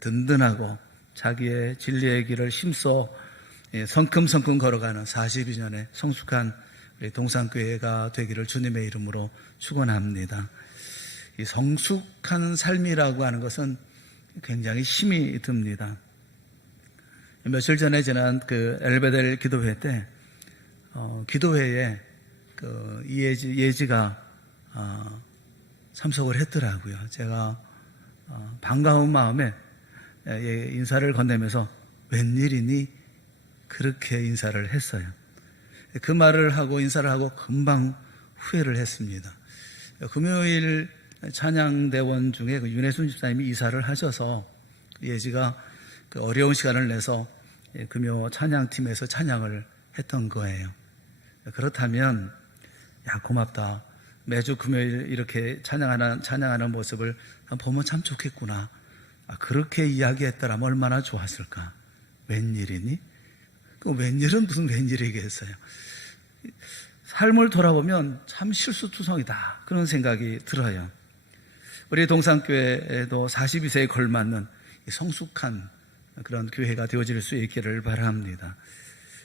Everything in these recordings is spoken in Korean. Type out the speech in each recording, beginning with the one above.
든든하고 자기의 진리의 길을 힘써 성큼성큼 걸어가는 42년의 성숙한 우리 동산교회가 되기를 주님의 이름으로 축원합니다. 이 성숙한 삶이라고 하는 것은 굉장히 힘이 듭니다. 며칠 전에 지난 그 엘베델 기도회 때 기도회에 그 예지가 참석을 했더라고요. 제가 반가운 마음에 인사를 건네면서 웬일이니 그렇게 인사를 했어요. 그 말을 하고 인사를 하고 금방 후회를 했습니다. 금요일 찬양대원 중에 그 윤혜순 집사님이 이사를 하셔서 예지가 그 어려운 시간을 내서 금요 찬양팀에서 찬양을 했던 거예요. 그렇다면 고맙다. 매주 금요일 이렇게 찬양하는 모습을 보면 참 좋겠구나. 그렇게 이야기했더라면 얼마나 좋았을까. 웬일이니? 그 웬일은 무슨 웬일이겠어요. 삶을 돌아보면 참 실수투성이다. 그런 생각이 들어요. 우리 동산교회에도 42세에 걸맞는 성숙한 그런 교회가 되어질 수 있기를 바랍니다.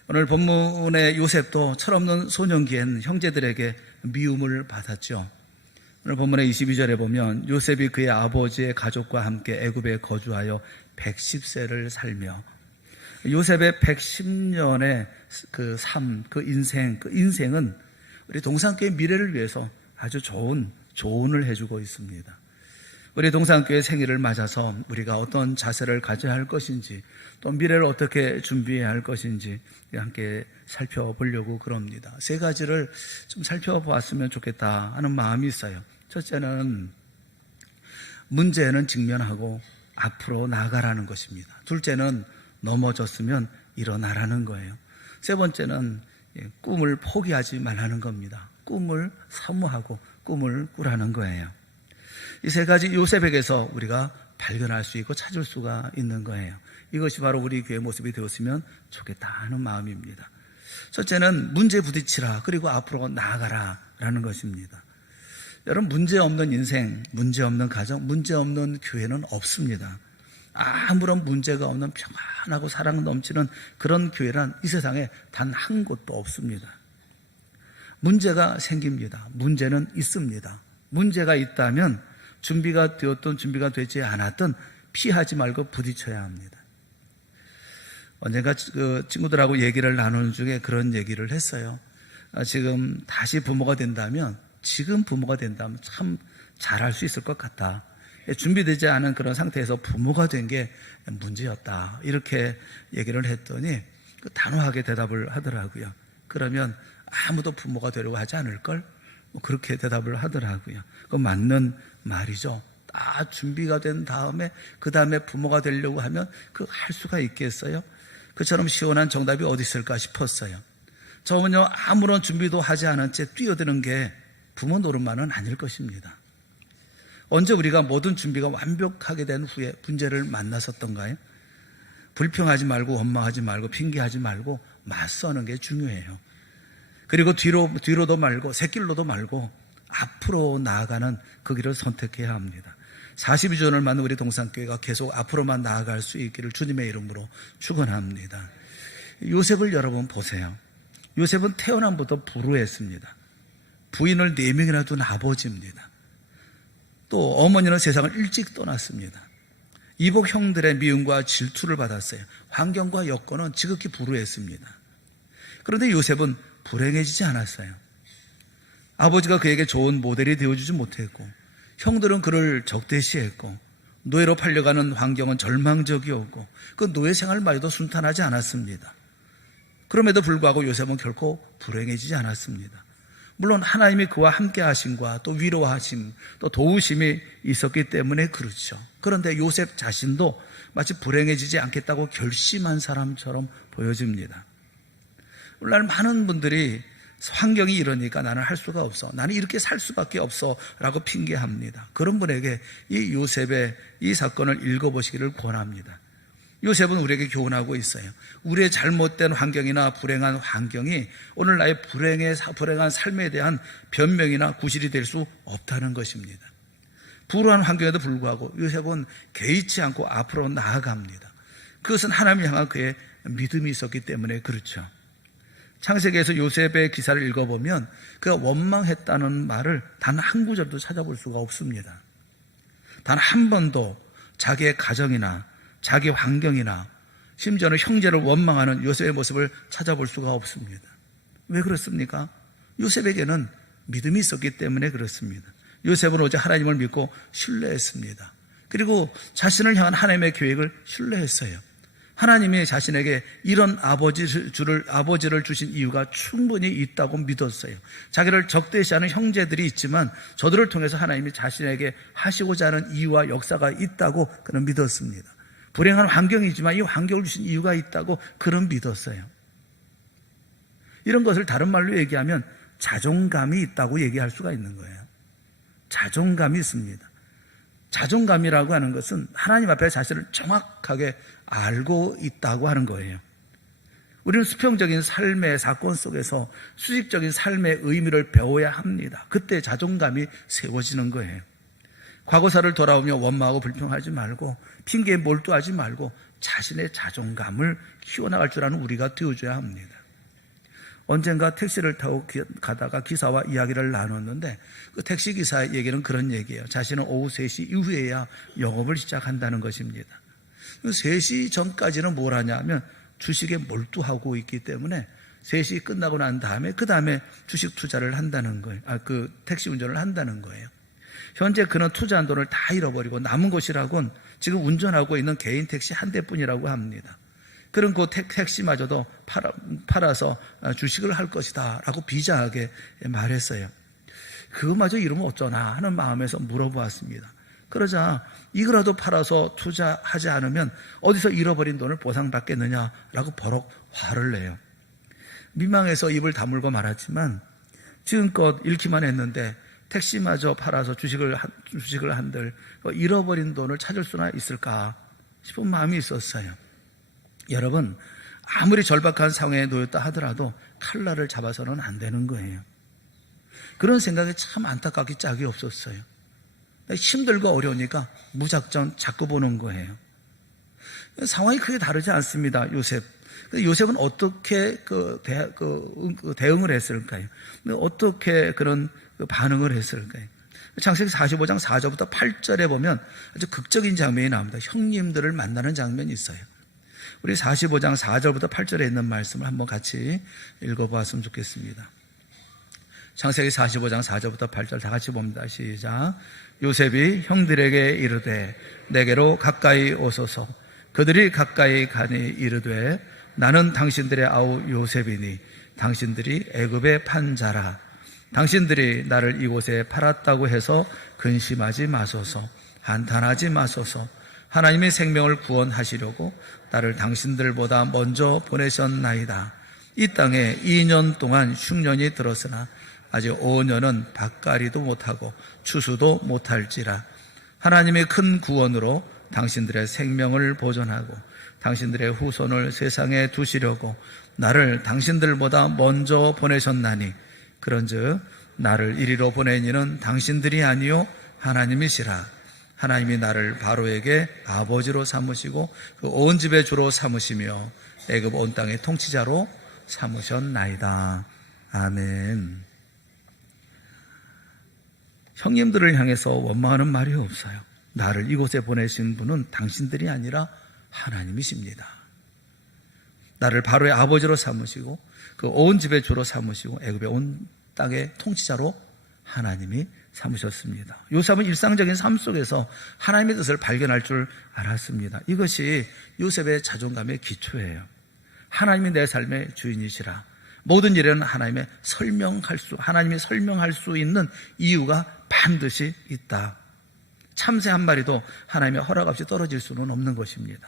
오늘 본문의 요셉도 철없는 소년기엔 형제들에게 미움을 받았죠. 오늘 본문의 22절에 보면 요셉이 그의 아버지의 가족과 함께 애굽에 거주하여 110세를 살며, 요셉의 110년의 그 삶, 그 인생은 우리 동산교회 미래를 위해서 아주 좋은 조언을 해주고 있습니다. 우리 동산교회 생일을 맞아서 우리가 어떤 자세를 가져야 할 것인지, 또 미래를 어떻게 준비해야 할 것인지 함께 살펴보려고 그럽니다. 세 가지를 좀 살펴보았으면 좋겠다 하는 마음이 있어요. 첫째는 문제는 직면하고 앞으로 나아가라는 것입니다. 둘째는 넘어졌으면 일어나라는 거예요. 세 번째는 꿈을 포기하지 말라는 겁니다. 꿈을 사모하고 꿈을 꾸라는 거예요. 이 세 가지 요셉에게서 우리가 발견할 수 있고 찾을 수가 있는 거예요. 이것이 바로 우리 교회 모습이 되었으면 좋겠다 하는 마음입니다. 첫째는 문제 부딪히라, 그리고 앞으로 나아가라 라는 것입니다. 여러분, 문제 없는 인생, 문제 없는 가정, 문제 없는 교회는 없습니다. 아무런 문제가 없는 평안하고 사랑 넘치는 그런 교회란 이 세상에 단 한 곳도 없습니다. 문제가 생깁니다. 문제는 있습니다. 문제가 있다면 준비가 되었든 준비가 되지 않았든 피하지 말고 부딪혀야 합니다. 언젠가 그 친구들하고 얘기를 나누는 중에 그런 얘기를 했어요. 지금 다시 부모가 된다면, 지금 부모가 된다면 참 잘할 수 있을 것 같다. 준비되지 않은 그런 상태에서 부모가 된 게 문제였다. 이렇게 얘기를 했더니 단호하게 대답을 하더라고요. 그러면 아무도 부모가 되려고 하지 않을걸? 그렇게 대답을 하더라고요. 그건 맞는 말이죠. 다 준비가 된 다음에 그 다음에 부모가 되려고 하면 그 할 수가 있겠어요? 그처럼 시원한 정답이 어디 있을까 싶었어요. 저는요, 아무런 준비도 하지 않은 채 뛰어드는 게 부모 노릇만은 아닐 것입니다. 언제 우리가 모든 준비가 완벽하게 된 후에 문제를 만났었던가요? 불평하지 말고 원망하지 말고 핑계하지 말고 맞서는 게 중요해요. 그리고 뒤로도 말고 새길로도 말고 앞으로 나아가는 그 길을 선택해야 합니다. 42주년을 맞는 우리 동산교회가 계속 앞으로만 나아갈 수 있기를 주님의 이름으로 축원합니다. 요셉을 여러분 보세요. 요셉은 태어남부터 불우했습니다. 부인을 4명이나 둔 아버지입니다. 또 어머니는 세상을 일찍 떠났습니다. 이복 형들의 미움과 질투를 받았어요. 환경과 여건은 지극히 불우했습니다. 그런데 요셉은 불행해지지 않았어요. 아버지가 그에게 좋은 모델이 되어주지 못했고, 형들은 그를 적대시했고, 노예로 팔려가는 환경은 절망적이었고, 그 노예 생활마저도 순탄하지 않았습니다. 그럼에도 불구하고 요셉은 결코 불행해지지 않았습니다. 물론 하나님이 그와 함께 하심과 또 위로하심, 또 도우심이 있었기 때문에 그렇죠. 그런데 요셉 자신도 마치 불행해지지 않겠다고 결심한 사람처럼 보여집니다. 오늘날 많은 분들이 환경이 이러니까 나는 할 수가 없어, 나는 이렇게 살 수밖에 없어 라고 핑계합니다. 그런 분에게 이 요셉의 이 사건을 읽어보시기를 권합니다. 요셉은 우리에게 교훈하고 있어요. 우리의 잘못된 환경이나 불행한 환경이 오늘 나의 불행한 삶에 대한 변명이나 구실이 될 수 없다는 것입니다. 불우한 환경에도 불구하고 요셉은 개의치 않고 앞으로 나아갑니다. 그것은 하나님을 향한 그의 믿음이 있었기 때문에 그렇죠. 창세기에서 요셉의 기사를 읽어보면 그가 원망했다는 말을 단 한 구절도 찾아볼 수가 없습니다. 단 한 번도 자기의 가정이나 자기 환경이나 심지어는 형제를 원망하는 요셉의 모습을 찾아볼 수가 없습니다. 왜 그렇습니까? 요셉에게는 믿음이 있었기 때문에 그렇습니다. 요셉은 오직 하나님을 믿고 신뢰했습니다. 그리고 자신을 향한 하나님의 계획을 신뢰했어요. 하나님이 자신에게 이런 아버지를 주신 이유가 충분히 있다고 믿었어요. 자기를 적대시하는 형제들이 있지만 저들을 통해서 하나님이 자신에게 하시고자 하는 이유와 역사가 있다고 그는 믿었습니다. 불행한 환경이지만 이 환경을 주신 이유가 있다고 그는 믿었어요. 이런 것을 다른 말로 얘기하면 자존감이 있다고 얘기할 수가 있는 거예요. 자존감이 있습니다. 자존감이라고 하는 것은 하나님 앞에 자신을 정확하게 알고 있다고 하는 거예요. 우리는 수평적인 삶의 사건 속에서 수직적인 삶의 의미를 배워야 합니다. 그때 자존감이 세워지는 거예요. 과거사를 돌아오며 원망하고 불평하지 말고 핑계에 몰두하지 말고 자신의 자존감을 키워나갈 줄 아는 우리가 되어줘야 합니다. 언젠가 택시를 타고 가다가 기사와 이야기를 나눴는데 그 택시기사의 얘기는 그런 얘기예요. 자신은 오후 3시 이후에야 영업을 시작한다는 것입니다. 3시 전까지는 뭘 하냐면 주식에 몰두하고 있기 때문에 3시 끝나고 난 다음에 그 다음에 주식 투자를 한다는 거예요. 그 택시 운전을 한다는 거예요. 현재 그는 투자한 돈을 다 잃어버리고 남은 것이라곤 지금 운전하고 있는 개인 택시 한 대뿐이라고 합니다. 그런 그 택시마저도 팔아서 주식을 할 것이다 라고 비장하게 말했어요. 그거마저 이러면 어쩌나 하는 마음에서 물어보았습니다. 그러자 이거라도 팔아서 투자하지 않으면 어디서 잃어버린 돈을 보상받겠느냐라고 버럭 화를 내요. 민망해서 입을 다물고 말았지만 지금껏 잃기만 했는데 택시마저 팔아서 주식을 한들 잃어버린 돈을 찾을 수나 있을까 싶은 마음이 있었어요. 여러분, 아무리 절박한 상황에 놓였다 하더라도 칼날을 잡아서는 안 되는 거예요. 그런 생각이 참 안타깝기 짝이 없었어요. 힘들고 어려우니까 무작정 자꾸 보는 거예요. 상황이 크게 다르지 않습니다. 요셉은 어떻게 대응을 했을까요? 어떻게 그런 반응을 했을까요? 창세기 45장 4절부터 8절에 보면 아주 극적인 장면이 나옵니다. 형님들을 만나는 장면이 있어요. 우리 45장 4절부터 8절에 있는 말씀을 한번 같이 읽어보았으면 좋겠습니다. 창세기 45장 4절부터 8절 다 같이 봅니다. 시작. 요셉이 형들에게 이르되 내게로 가까이 오소서. 그들이 가까이 가니 이르되 나는 당신들의 아우 요셉이니 당신들이 애굽에 판 자라. 당신들이 나를 이곳에 팔았다고 해서 근심하지 마소서. 한탄하지 마소서. 하나님의 생명을 구원하시려고 나를 당신들보다 먼저 보내셨나이다. 이 땅에 2년 동안 흉년이 들었으나 아직 5년은 밭갈이도 못하고 추수도 못할지라. 하나님의 큰 구원으로 당신들의 생명을 보존하고 당신들의 후손을 세상에 두시려고 나를 당신들보다 먼저 보내셨나니 그런즉 나를 이리로 보낸 이는 당신들이 아니요 하나님이시라. 하나님이 나를 바로에게 아버지로 삼으시고 그 온 집의 주로 삼으시며 애굽 온 땅의 통치자로 삼으셨나이다. 아멘. 형님들을 향해서 원망하는 말이 없어요. 나를 이곳에 보내신 분은 당신들이 아니라 하나님이십니다. 나를 바로의 아버지로 삼으시고 그 온 집의 주로 삼으시고 애굽의 온 땅의 통치자로 하나님이 삼으셨습니다. 요셉은 일상적인 삶 속에서 하나님의 뜻을 발견할 줄 알았습니다. 이것이 요셉의 자존감의 기초예요. 하나님이 내 삶의 주인이시라. 모든 일에는 하나님이 설명할 수 있는 이유가 반드시 있다. 참새 한 마리도 하나님의 허락 없이 떨어질 수는 없는 것입니다.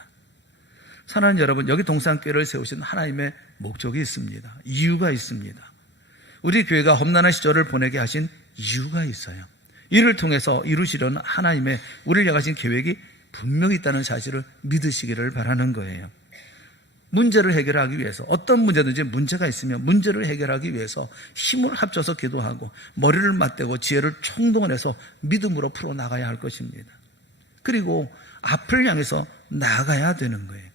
사랑하는 여러분, 여기 동산교회를 세우신 하나님의 목적이 있습니다. 이유가 있습니다. 우리 교회가 험난한 시절을 보내게 하신 이유가 있어요. 이를 통해서 이루시려는 하나님의 우리를 향하신 계획이 분명히 있다는 사실을 믿으시기를 바라는 거예요. 문제를 해결하기 위해서, 어떤 문제든지 문제가 있으면 문제를 해결하기 위해서 힘을 합쳐서 기도하고 머리를 맞대고 지혜를 총동원해서 믿음으로 풀어나가야 할 것입니다. 그리고 앞을 향해서 나아가야 되는 거예요.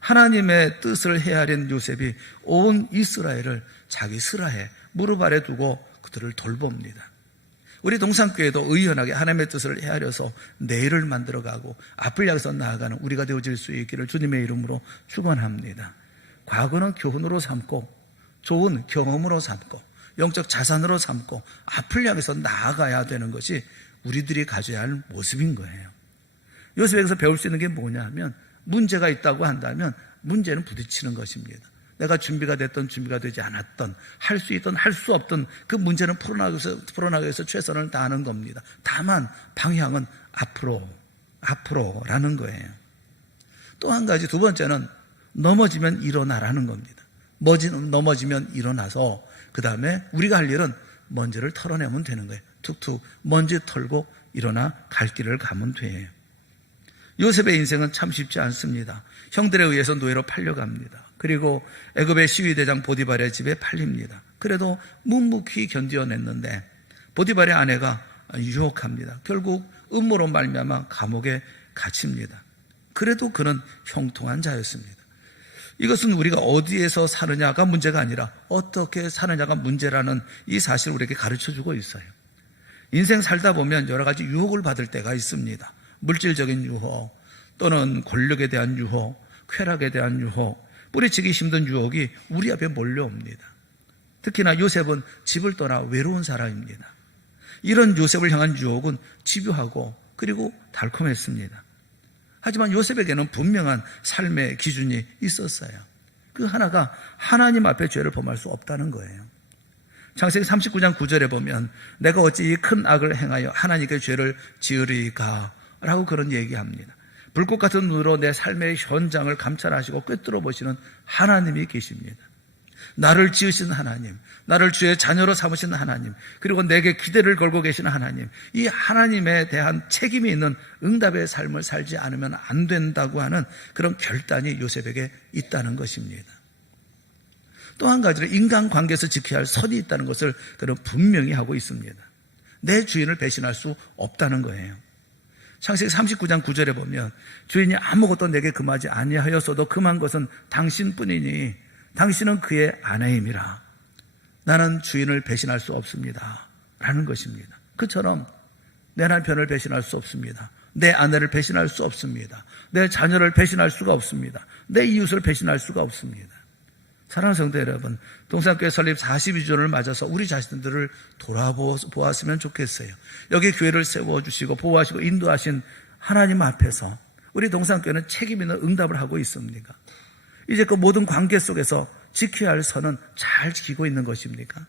하나님의 뜻을 헤아린 요셉이 온 이스라엘을 자기 스라에 무릎 아래 두고 그들을 돌봅니다. 우리 동산교회도 의연하게 하나님의 뜻을 헤아려서 내일을 만들어가고 앞을 향해서 나아가는 우리가 되어질 수 있기를 주님의 이름으로 축원합니다. 과거는 교훈으로 삼고 좋은 경험으로 삼고 영적 자산으로 삼고 앞을 향해서 나아가야 되는 것이 우리들이 가져야 할 모습인 거예요. 요셉에게서 배울 수 있는 게 뭐냐면, 문제가 있다고 한다면 문제는 부딪히는 것입니다. 내가 준비가 됐던 준비가 되지 않았던, 할 수 있던 할 수 없던 그 문제는 풀어나가기 위해서 최선을 다하는 겁니다. 다만 방향은 앞으로라는 거예요. 또 한 가지, 두 번째는 넘어지면 일어나라는 겁니다. 넘어지면 일어나서 그 다음에 우리가 할 일은 먼지를 털어내면 되는 거예요. 툭툭 먼지 털고 일어나 갈 길을 가면 돼요. 요셉의 인생은 참 쉽지 않습니다. 형들에 의해서 노예로 팔려갑니다. 그리고 애굽의 시위대장 보디발의 집에 팔립니다. 그래도 묵묵히 견뎌냈는데 보디발의 아내가 유혹합니다. 결국 음모로 말미암아 감옥에 갇힙니다. 그래도 그는 형통한 자였습니다. 이것은 우리가 어디에서 사느냐가 문제가 아니라 어떻게 사느냐가 문제라는 이 사실을 우리에게 가르쳐주고 있어요. 인생 살다 보면 여러 가지 유혹을 받을 때가 있습니다. 물질적인 유혹, 또는 권력에 대한 유혹, 쾌락에 대한 유혹, 뿌리치기 힘든 유혹이 우리 앞에 몰려옵니다. 특히나 요셉은 집을 떠나 외로운 사람입니다. 이런 요셉을 향한 유혹은 집요하고 그리고 달콤했습니다. 하지만 요셉에게는 분명한 삶의 기준이 있었어요. 그 하나가 하나님 앞에 죄를 범할 수 없다는 거예요. 창세기 39장 9절에 보면 내가 어찌 이 큰 악을 행하여 하나님께 죄를 지으리까 라고 그런 얘기합니다. 불꽃 같은 눈으로 내 삶의 현장을 감찰하시고 꿰뚫어 보시는 하나님이 계십니다. 나를 지으신 하나님, 나를 주의 자녀로 삼으신 하나님, 그리고 내게 기대를 걸고 계신 하나님, 이 하나님에 대한 책임이 있는 응답의 삶을 살지 않으면 안 된다고 하는 그런 결단이 요셉에게 있다는 것입니다. 또 한 가지는 인간관계에서 지켜야 할 선이 있다는 것을 그는 분명히 하고 있습니다. 내 주인을 배신할 수 없다는 거예요. 창세기 39장 9절에 보면 주인이 아무것도 내게 금하지 아니하였어도 금한 것은 당신뿐이니 당신은 그의 아내임이라. 나는 주인을 배신할 수 없습니다 라는 것입니다. 그처럼 내 남편을 배신할 수 없습니다. 내 아내를 배신할 수 없습니다. 내 자녀를 배신할 수가 없습니다. 내 이웃을 배신할 수가 없습니다. 사랑하는 성도 여러분, 동산교회 설립 42주년을 맞아서 우리 자신들을 돌아보았으면 좋겠어요. 여기 교회를 세워주시고 보호하시고 인도하신 하나님 앞에서 우리 동산교회는 책임 있는 응답을 하고 있습니까? 이제 그 모든 관계 속에서 지켜야 할 선은 잘 지키고 있는 것입니까?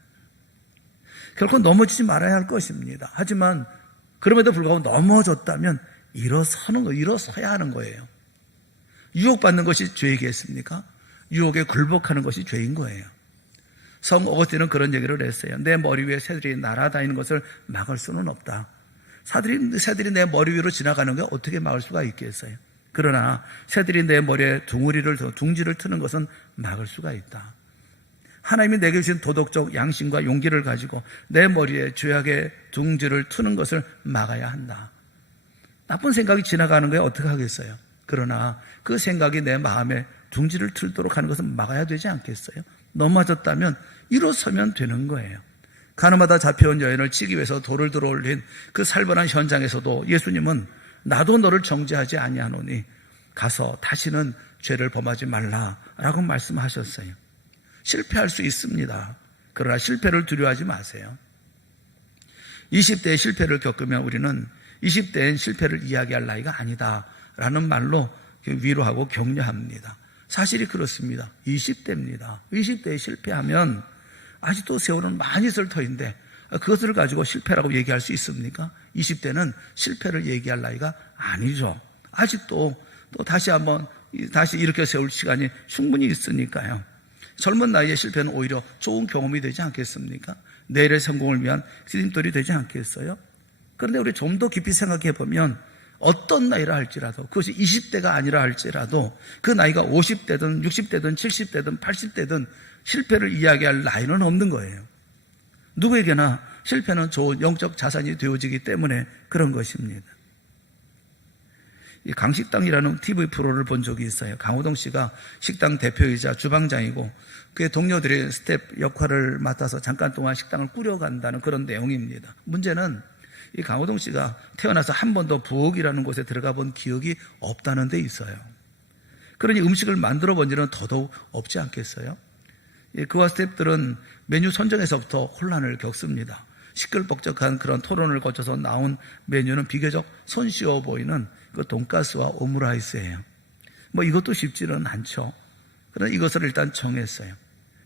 결코 넘어지지 말아야 할 것입니다. 하지만 그럼에도 불구하고 넘어졌다면 일어서야 하는 거예요. 유혹받는 것이 죄이겠습니까? 유혹에 굴복하는 것이 죄인 거예요. 성 어거스틴은 그런 얘기를 했어요. 내 머리 위에 새들이 날아다니는 것을 막을 수는 없다. 새들이 내 머리 위로 지나가는 걸 어떻게 막을 수가 있겠어요? 그러나 새들이 내 머리에 둥지를 트는 것은 막을 수가 있다. 하나님이 내게 주신 도덕적 양심과 용기를 가지고 내 머리에 죄악의 둥지를 트는 것을 막아야 한다. 나쁜 생각이 지나가는 거에 어떻게 하겠어요? 그러나 그 생각이 내 마음에 둥지를 틀도록 하는 것은 막아야 되지 않겠어요? 넘어졌다면 일어서면 되는 거예요. 가늠하다 잡혀온 여인을 치기 위해서 돌을 들어올린 그 살벌한 현장에서도 예수님은 나도 너를 정죄하지 아니하노니 가서 다시는 죄를 범하지 말라라고 말씀하셨어요. 실패할 수 있습니다. 그러나 실패를 두려워하지 마세요. 20대의 실패를 겪으면 우리는 20대엔 실패를 이야기할 나이가 아니다라는 말로 위로하고 격려합니다. 사실이 그렇습니다. 20대입니다. 20대에 실패하면 아직도 세월은 많이 있을 터인데 그것을 가지고 실패라고 얘기할 수 있습니까? 20대는 실패를 얘기할 나이가 아니죠. 아직도 또 다시 일으켜 세울 시간이 충분히 있으니까요. 젊은 나이에 실패는 오히려 좋은 경험이 되지 않겠습니까? 내일의 성공을 위한 디딤돌이 되지 않겠어요? 그런데 우리 좀 더 깊이 생각해 보면 어떤 나이라 할지라도, 그것이 20대가 아니라 할지라도 그 나이가 50대든 60대든 70대든 80대든 실패를 이야기할 나이는 없는 거예요. 누구에게나 실패는 좋은 영적 자산이 되어지기 때문에 그런 것입니다. 이 강식당이라는 TV 프로를 본 적이 있어요. 강호동 씨가 식당 대표이자 주방장이고 그의 동료들이 스텝 역할을 맡아서 잠깐 동안 식당을 꾸려간다는 그런 내용입니다. 문제는 이 강호동 씨가 태어나서 한 번도 부엌이라는 곳에 들어가 본 기억이 없다는 데 있어요. 그러니 음식을 만들어 본 일은 더더욱 없지 않겠어요? 그와 스태프들은 메뉴 선정에서부터 혼란을 겪습니다. 시끌벅적한 그런 토론을 거쳐서 나온 메뉴는 비교적 손쉬워 보이는 그 돈가스와 오므라이스예요. 이것도 쉽지는 않죠. 그러나 이것을 일단 정했어요.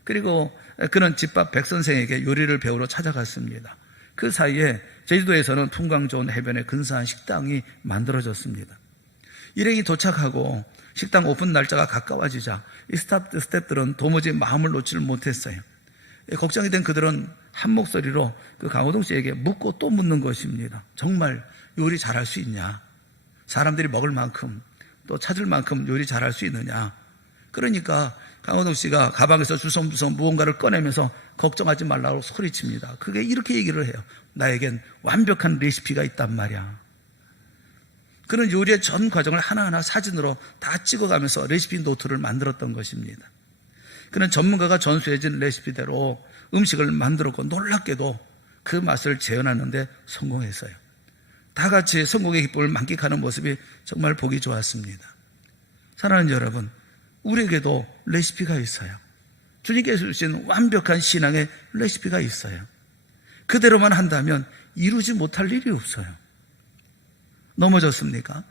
그리고 그는 집밥 백 선생에게 요리를 배우러 찾아갔습니다. 그 사이에 제주도에서는 풍광 좋은 해변에 근사한 식당이 만들어졌습니다. 일행이 도착하고 식당 오픈 날짜가 가까워지자 이 스태프들은 도무지 마음을 놓지를 못했어요. 걱정이 된 그들은 한 목소리로 그 강호동 씨에게 묻고 또 묻는 것입니다. 정말 요리 잘할 수 있냐? 사람들이 먹을 만큼 또 찾을 만큼 요리 잘할 수 있느냐? 그러니까 강호동 씨가 가방에서 주섬주섬 무언가를 꺼내면서 걱정하지 말라고 소리칩니다. 그게 이렇게 얘기를 해요. 나에겐 완벽한 레시피가 있단 말이야. 그는 요리의 전 과정을 하나하나 사진으로 다 찍어가면서 레시피 노트를 만들었던 것입니다. 그는 전문가가 전수해진 레시피대로 음식을 만들었고 놀랍게도 그 맛을 재현하는데 성공했어요. 다 같이 성공의 기쁨을 만끽하는 모습이 정말 보기 좋았습니다. 사랑하는 여러분, 우리에게도 레시피가 있어요. 주님께서 주신 완벽한 신앙의 레시피가 있어요. 그대로만 한다면 이루지 못할 일이 없어요. 넘어졌습니까?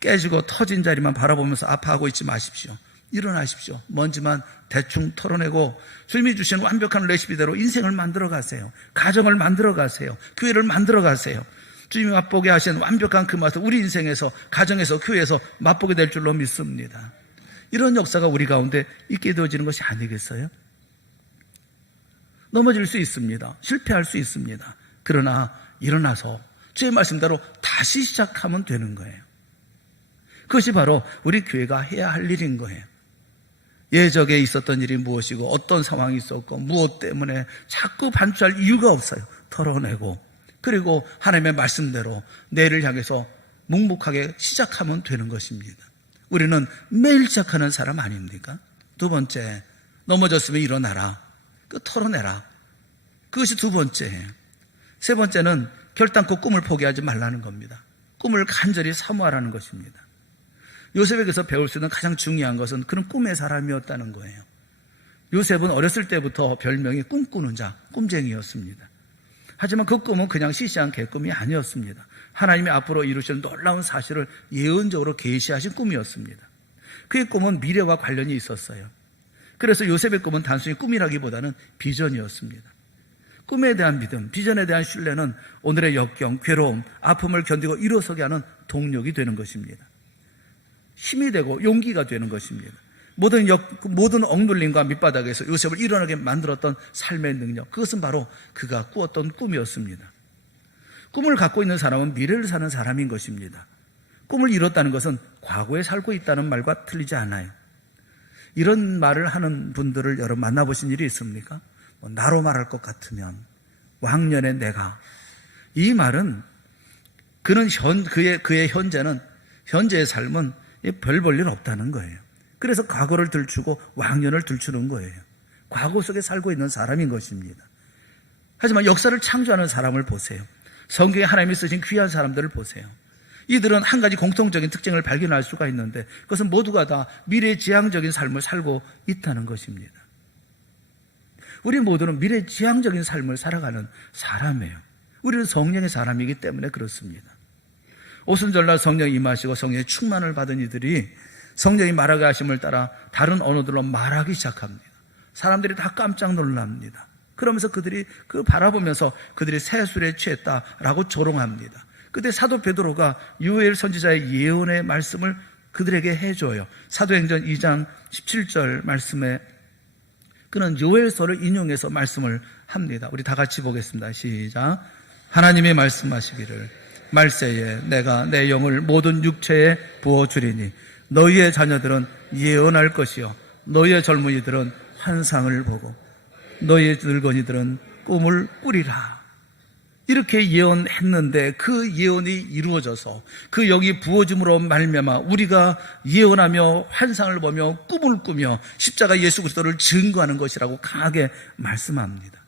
깨지고 터진 자리만 바라보면서 아파하고 있지 마십시오. 일어나십시오. 먼지만 대충 털어내고 주님이 주신 완벽한 레시피대로 인생을 만들어 가세요. 가정을 만들어 가세요. 교회를 만들어 가세요. 주님이 맛보게 하신 완벽한 그 맛을 우리 인생에서, 가정에서, 교회에서 맛보게 될 줄로 믿습니다. 이런 역사가 우리 가운데 있게 되어지는 것이 아니겠어요? 넘어질 수 있습니다. 실패할 수 있습니다. 그러나 일어나서 주의 말씀대로 다시 시작하면 되는 거예요. 그것이 바로 우리 교회가 해야 할 일인 거예요. 예적에 있었던 일이 무엇이고 어떤 상황이 있었고 무엇 때문에 자꾸 반추할 이유가 없어요. 털어내고 그리고 하나님의 말씀대로 내일을 향해서 묵묵하게 시작하면 되는 것입니다. 우리는 매일 시작하는 사람 아닙니까? 두 번째, 넘어졌으면 일어나라. 털어내라. 그것이 두 번째예요. 세 번째는 결단코 꿈을 포기하지 말라는 겁니다. 꿈을 간절히 사모하라는 것입니다. 요셉에게서 배울 수 있는 가장 중요한 것은 그는 꿈의 사람이었다는 거예요. 요셉은 어렸을 때부터 별명이 꿈꾸는 자, 꿈쟁이였습니다. 하지만 그 꿈은 그냥 시시한 개꿈이 아니었습니다. 하나님이 앞으로 이루실 놀라운 사실을 예언적으로 계시하신 꿈이었습니다. 그의 꿈은 미래와 관련이 있었어요. 그래서 요셉의 꿈은 단순히 꿈이라기보다는 비전이었습니다. 꿈에 대한 믿음, 비전에 대한 신뢰는 오늘의 역경, 괴로움, 아픔을 견디고 일어서게 하는 동력이 되는 것입니다. 힘이 되고 용기가 되는 것입니다. 모든 억눌림과 밑바닥에서 요셉을 일어나게 만들었던 삶의 능력, 그것은 바로 그가 꾸었던 꿈이었습니다. 꿈을 갖고 있는 사람은 미래를 사는 사람인 것입니다. 꿈을 이뤘다는 것은 과거에 살고 있다는 말과 틀리지 않아요. 이런 말을 하는 분들을 여러분 만나보신 일이 있습니까? 나로 말할 것 같으면 왕년의 내가, 이 말은 그의 현재의 삶은 별 볼 일 없다는 거예요. 그래서 과거를 들추고 왕년을 들추는 거예요. 과거 속에 살고 있는 사람인 것입니다. 하지만 역사를 창조하는 사람을 보세요. 성경에 하나님이 쓰신 귀한 사람들을 보세요. 이들은 한 가지 공통적인 특징을 발견할 수가 있는데 그것은 모두가 다 미래지향적인 삶을 살고 있다는 것입니다. 우리 모두는 미래지향적인 삶을 살아가는 사람이에요. 우리는 성령의 사람이기 때문에 그렇습니다. 오순절날 성령이 임하시고 성령의 충만을 받은 이들이 성령이 말하게 하심을 따라 다른 언어들로 말하기 시작합니다. 사람들이 다 깜짝 놀랍니다. 그러면서 그들이 바라보면서 그들이 새술에 취했다라고 조롱합니다. 그때 사도 베드로가 요엘 선지자의 예언의 말씀을 그들에게 해줘요. 사도행전 2장 17절 말씀에 그는 요엘서를 인용해서 말씀을 합니다. 우리 다 같이 보겠습니다. 시작. 하나님이 말씀하시기를 말세에 내가 내 영을 모든 육체에 부어주리니 너희의 자녀들은 예언할 것이요 너희의 젊은이들은 환상을 보고 너희의 늙은이들은 꿈을 꾸리라. 이렇게 예언했는데 그 예언이 이루어져서 그 영이 부어짐으로 말미암아 우리가 예언하며 환상을 보며 꿈을 꾸며 십자가 예수 그리스도를 증거하는 것이라고 강하게 말씀합니다.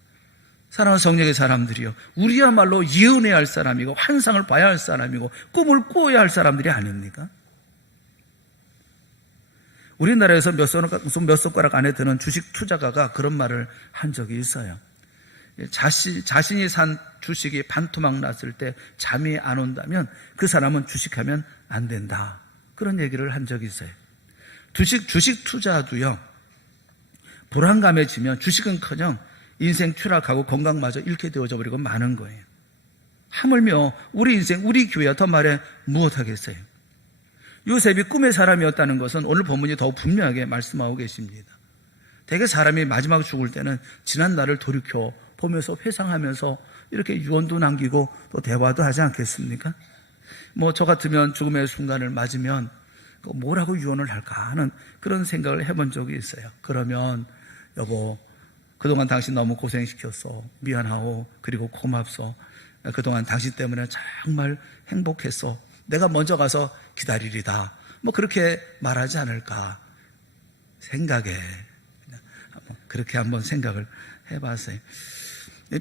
사랑하는 성령의 사람들이요, 우리야말로 예언해야 할 사람이고 환상을 봐야 할 사람이고 꿈을 꾸어야 할 사람들이 아닙니까? 우리나라에서 몇 손가락 안에 드는 주식 투자가가 그런 말을 한 적이 있어요. 자신이 산 주식이 반토막 났을 때 잠이 안 온다면 그 사람은 주식하면 안 된다. 그런 얘기를 한 적이 있어요. 주식 투자도요, 불안감해지면 주식은커녕 인생 추락하고 건강마저 잃게 되어져 버리고 마는 거예요. 하물며 우리 인생, 우리 교회야 더 말해 무엇하겠어요? 요셉이 꿈의 사람이었다는 것은 오늘 본문이 더욱 분명하게 말씀하고 계십니다. 대개 사람이 마지막 죽을 때는 지난 날을 돌이켜 보면서 회상하면서 이렇게 유언도 남기고 또 대화도 하지 않겠습니까? 저 같으면 죽음의 순간을 맞으면 뭐라고 유언을 할까 하는 그런 생각을 해본 적이 있어요. 그러면 여보, 그동안 당신 너무 고생시켰어. 미안하오. 그리고 고맙소. 그동안 당신 때문에 정말 행복했어. 내가 먼저 가서 기다리리다. 그렇게 말하지 않을까 생각에 그렇게 한번 생각을 해봤어요.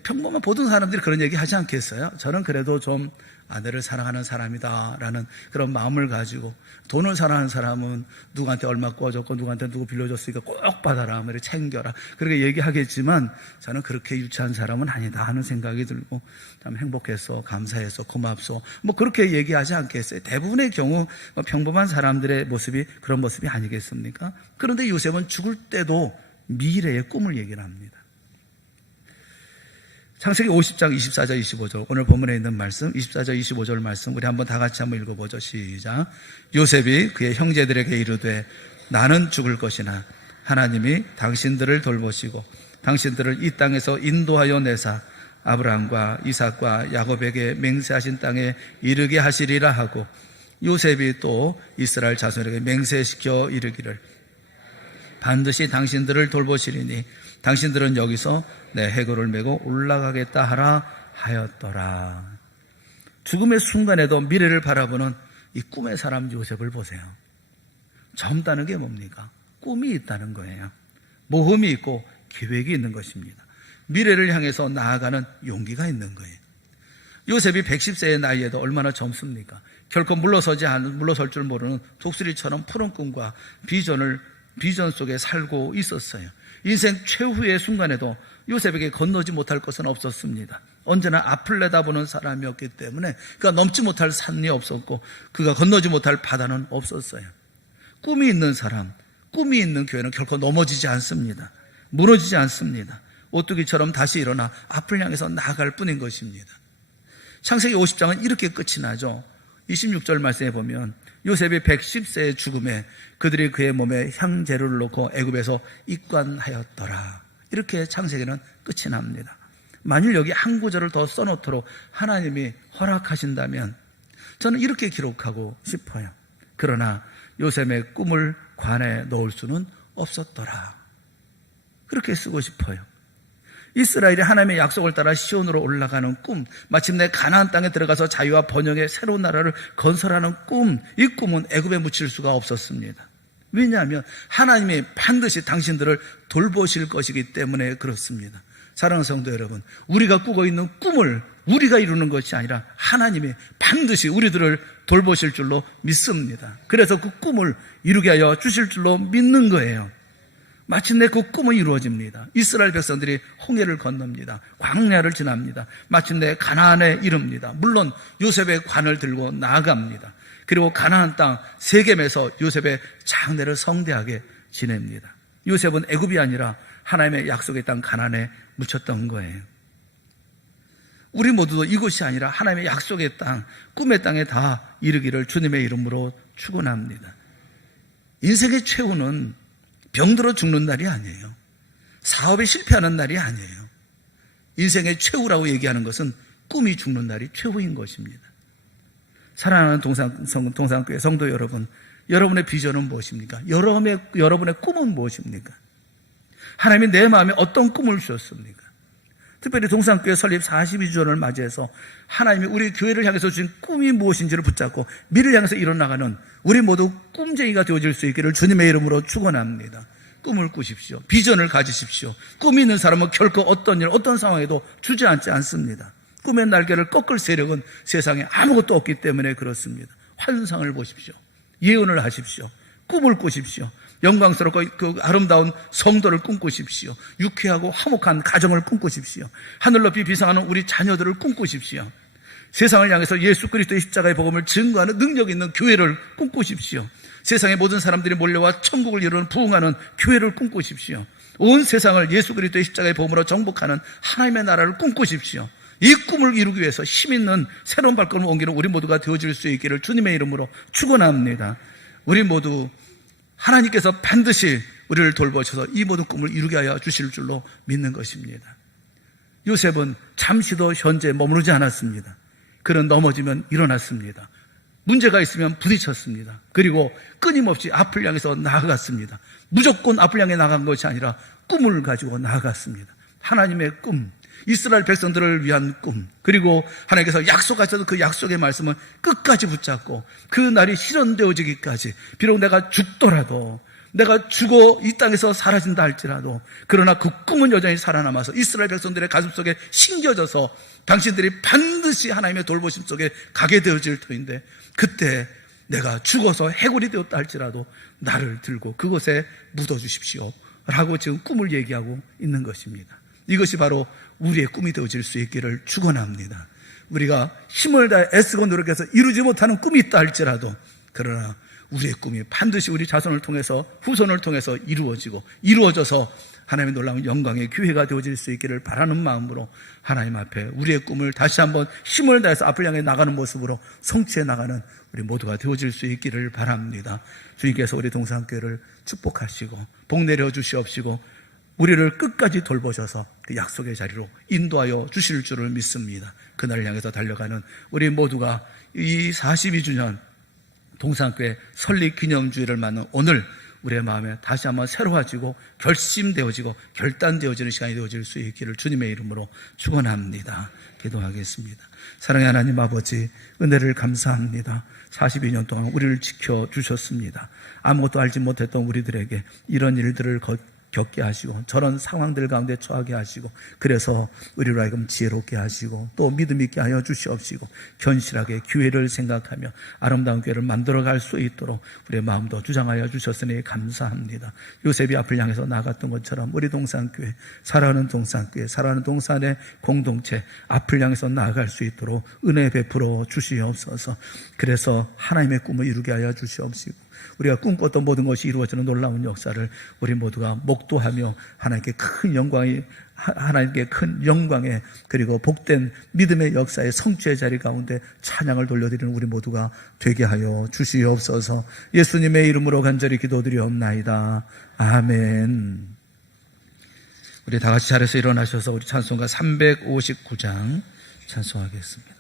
평범한 모든 사람들이 그런 얘기 하지 않겠어요? 저는 그래도 좀 아내를 사랑하는 사람이다라는 그런 마음을 가지고, 돈을 사랑하는 사람은 누구한테 얼마 구워줬고 누구한테 누구 빌려줬으니까 꼭 받아라, 이렇게 챙겨라, 그렇게 얘기하겠지만 저는 그렇게 유치한 사람은 아니다 하는 생각이 들고, 참 행복했어, 감사했어, 고맙소, 그렇게 얘기하지 않겠어요? 대부분의 경우 평범한 사람들의 모습이 그런 모습이 아니겠습니까? 그런데 요셉은 죽을 때도 미래의 꿈을 얘기를 합니다. 창세기 50장 24절 25절, 오늘 본문에 있는 말씀 24절 25절 말씀 우리 한번 다 같이 한번 읽어보죠. 시작. 요셉이 그의 형제들에게 이르되 나는 죽을 것이나 하나님이 당신들을 돌보시고 당신들을 이 땅에서 인도하여 내사 아브라함과 이삭과 야곱에게 맹세하신 땅에 이르게 하시리라 하고, 요셉이 또 이스라엘 자손에게 맹세시켜 이르기를 반드시 당신들을 돌보시리니 당신들은 여기서 내 해골을 메고 올라가겠다 하라 하였더라. 죽음의 순간에도 미래를 바라보는 이 꿈의 사람 요셉을 보세요. 젊다는 게 뭡니까? 꿈이 있다는 거예요. 모험이 있고 계획이 있는 것입니다. 미래를 향해서 나아가는 용기가 있는 거예요. 요셉이 110세의 나이에도 얼마나 젊습니까? 결코 물러설 줄 모르는 독수리처럼 푸른 꿈과 비전 속에 살고 있었어요. 인생 최후의 순간에도 요셉에게 건너지 못할 것은 없었습니다. 언제나 앞을 내다보는 사람이었기 때문에 그가 넘지 못할 산이 없었고 그가 건너지 못할 바다는 없었어요. 꿈이 있는 사람, 꿈이 있는 교회는 결코 넘어지지 않습니다. 무너지지 않습니다. 오뚜기처럼 다시 일어나 앞을 향해서 나아갈 뿐인 것입니다. 창세기 50장은 이렇게 끝이 나죠. 26절 말씀에 보면 요셉이 110세의 죽음에 그들이 그의 몸에 향재료를 놓고 애굽에서 입관하였더라. 이렇게 창세기는 끝이 납니다. 만일 여기 한 구절을 더 써놓도록 하나님이 허락하신다면 저는 이렇게 기록하고 싶어요. 그러나 요셉의 꿈을 관에 넣을 수는 없었더라. 그렇게 쓰고 싶어요. 이스라엘이 하나님의 약속을 따라 시온으로 올라가는 꿈, 마침내 가나안 땅에 들어가서 자유와 번영의 새로운 나라를 건설하는 꿈, 이 꿈은 애굽에 묻힐 수가 없었습니다. 왜냐하면 하나님이 반드시 당신들을 돌보실 것이기 때문에 그렇습니다. 사랑하는 성도 여러분, 우리가 꾸고 있는 꿈을 우리가 이루는 것이 아니라 하나님이 반드시 우리들을 돌보실 줄로 믿습니다. 그래서 그 꿈을 이루게 하여 주실 줄로 믿는 거예요. 마침내 그 꿈은 이루어집니다. 이스라엘 백성들이 홍해를 건넙니다. 광야를 지납니다. 마침내 가나안에 이릅니다. 물론 요셉의 관을 들고 나아갑니다. 그리고 가나안 땅 세겜에서 요셉의 장례를 성대하게 지냅니다. 요셉은 애굽이 아니라 하나님의 약속의 땅 가나안에 묻혔던 거예요. 우리 모두도 이곳이 아니라 하나님의 약속의 땅, 꿈의 땅에 다 이르기를 주님의 이름으로 축원합니다. 인생의 최후는 병들어 죽는 날이 아니에요. 사업에 실패하는 날이 아니에요. 인생의 최후라고 얘기하는 것은 꿈이 죽는 날이 최후인 것입니다. 사랑하는 동산교회 성도 여러분, 여러분의 비전은 무엇입니까? 여러분의 꿈은 무엇입니까? 하나님이 내 마음에 어떤 꿈을 주셨습니까? 특별히 동산교회 설립 42주년을 맞이해서 하나님이 우리 교회를 향해서 주신 꿈이 무엇인지를 붙잡고 미래를 향해서 일어나가는 우리 모두 꿈쟁이가 되어질 수 있기를 주님의 이름으로 축원합니다. 꿈을 꾸십시오. 비전을 가지십시오. 꿈이 있는 사람은 결코 어떤 일, 어떤 상황에도 주저앉지 않습니다. 꿈의 날개를 꺾을 세력은 세상에 아무것도 없기 때문에 그렇습니다. 환상을 보십시오. 예언을 하십시오. 꿈을 꾸십시오. 영광스럽고 그 아름다운 성도를 꿈꾸십시오. 유쾌하고 화목한 가정을 꿈꾸십시오. 하늘 높이 비상하는 우리 자녀들을 꿈꾸십시오. 세상을 향해서 예수 그리스도의 십자가의 복음을 증거하는 능력 있는 교회를 꿈꾸십시오. 세상의 모든 사람들이 몰려와 천국을 이루는 부흥하는 교회를 꿈꾸십시오. 온 세상을 예수 그리스도의 십자가의 복음으로 정복하는 하나님의 나라를 꿈꾸십시오. 이 꿈을 이루기 위해서 힘있는 새로운 발걸음을 옮기는 우리 모두가 되어질 수 있기를 주님의 이름으로 축원합니다. 우리 모두 하나님께서 반드시 우리를 돌보셔서 이 모든 꿈을 이루게 하여 주실 줄로 믿는 것입니다. 요셉은 잠시도 현재에 머무르지 않았습니다. 그는 넘어지면 일어났습니다. 문제가 있으면 부딪혔습니다. 그리고 끊임없이 앞을 향해서 나아갔습니다. 무조건 앞을 향해 나간 것이 아니라 꿈을 가지고 나아갔습니다. 하나님의 꿈, 이스라엘 백성들을 위한 꿈, 그리고 하나님께서 약속하셔서 그 약속의 말씀을 끝까지 붙잡고 그 날이 실현되어지기까지 비록 내가 죽더라도, 내가 죽어 이 땅에서 사라진다 할지라도 그러나 그 꿈은 여전히 살아남아서 이스라엘 백성들의 가슴속에 심겨져서 당신들이 반드시 하나님의 돌보심 속에 가게 되어질 터인데, 그때 내가 죽어서 해골이 되었다 할지라도 나를 들고 그곳에 묻어주십시오 라고 지금 꿈을 얘기하고 있는 것입니다. 이것이 바로 우리의 꿈이 되어질 수 있기를 축원합니다. 우리가 힘을 다해 애쓰고 노력해서 이루지 못하는 꿈이 있다 할지라도 그러나 우리의 꿈이 반드시 우리 자손을 통해서, 후손을 통해서 이루어져서 하나님의 놀라운 영광의 교회가 되어질 수 있기를 바라는 마음으로 하나님 앞에 우리의 꿈을 다시 한번 힘을 다해서 앞을 향해 나가는 모습으로 성취해 나가는 우리 모두가 되어질 수 있기를 바랍니다. 주님께서 우리 동산교회를 축복하시고 복 내려 주시옵시고 우리를 끝까지 돌보셔서 그 약속의 자리로 인도하여 주실 줄을 믿습니다. 그날을 향해서 달려가는 우리 모두가 이 42주년 동산교회 설립 기념주일을 맞는 오늘 우리의 마음에 다시 한번 새로워지고 결심되어지고 결단되어지는 시간이 되어질 수 있기를 주님의 이름으로 축원합니다. 기도하겠습니다. 사랑의 하나님 아버지, 은혜를 감사합니다. 42년 동안 우리를 지켜주셨습니다. 아무것도 알지 못했던 우리들에게 이런 일들을 겪게 하시고 저런 상황들 가운데 처하게 하시고 그래서 우리로 하여금 지혜롭게 하시고 또 믿음 있게 하여 주시옵시고 견실하게 교회를 생각하며 아름다운 교회를 만들어갈 수 있도록 우리의 마음도 주장하여 주셨으니 감사합니다. 요셉이 앞을 향해서 나갔던 것처럼 우리 동산교회, 사랑하는 동산교회, 사랑하는 동산의 공동체 앞을 향해서 나아갈 수 있도록 은혜 베풀어 주시옵소서. 그래서 하나님의 꿈을 이루게 하여 주시옵시고 우리가 꿈꿨던 모든 것이 이루어지는 놀라운 역사를 우리 모두가 목도하며 하나님께 큰 영광의 그리고 복된 믿음의 역사의 성취의 자리 가운데 찬양을 돌려드리는 우리 모두가 되게 하여 주시옵소서. 예수님의 이름으로 간절히 기도드리옵나이다. 아멘. 우리 다 같이 자리에서 일어나셔서 우리 찬송가 359장 찬송하겠습니다.